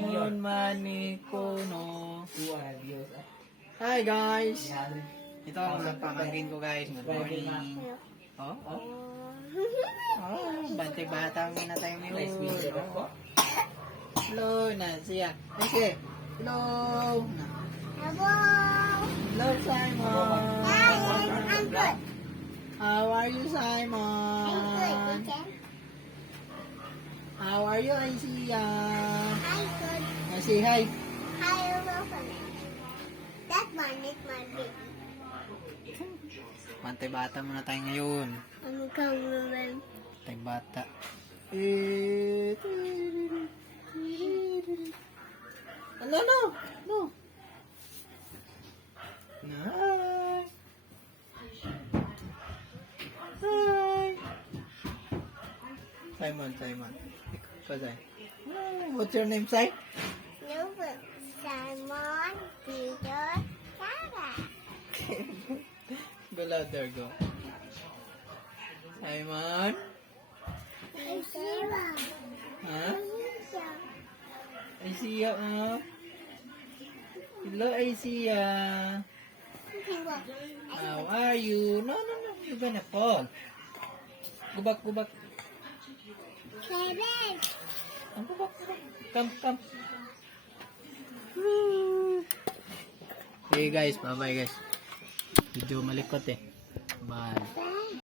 Simon Manikono. Hi guys! Ito ang pamangkin ko guys. Good morning. Oh, oh. Oh, bantay bata muna tayo ngayon. Hello na siya. Sige. Hello. Hello Simon. I'm good. How are you Simon? I'm good. How are you Aisia? I'm good. Say hi. Hi, welcome. That one is my baby. Bantay bata muna tayo ngayon. I'm coming. Bantay bata. No, no, no. Hi. Hi. Simon, Simon. Ikaw, Sai. What's your name, Sai? Number Simon, Peter, Sarah. Go louder, go. Simon? Sarah. Huh? Aisia, Hello, Aisia. How are you? No, no, no. You're gonna fall. Go back, go back. Kevin. Go back, go back. Come, come. Hey guys, bye-bye guys. Video malikot eh. Bye.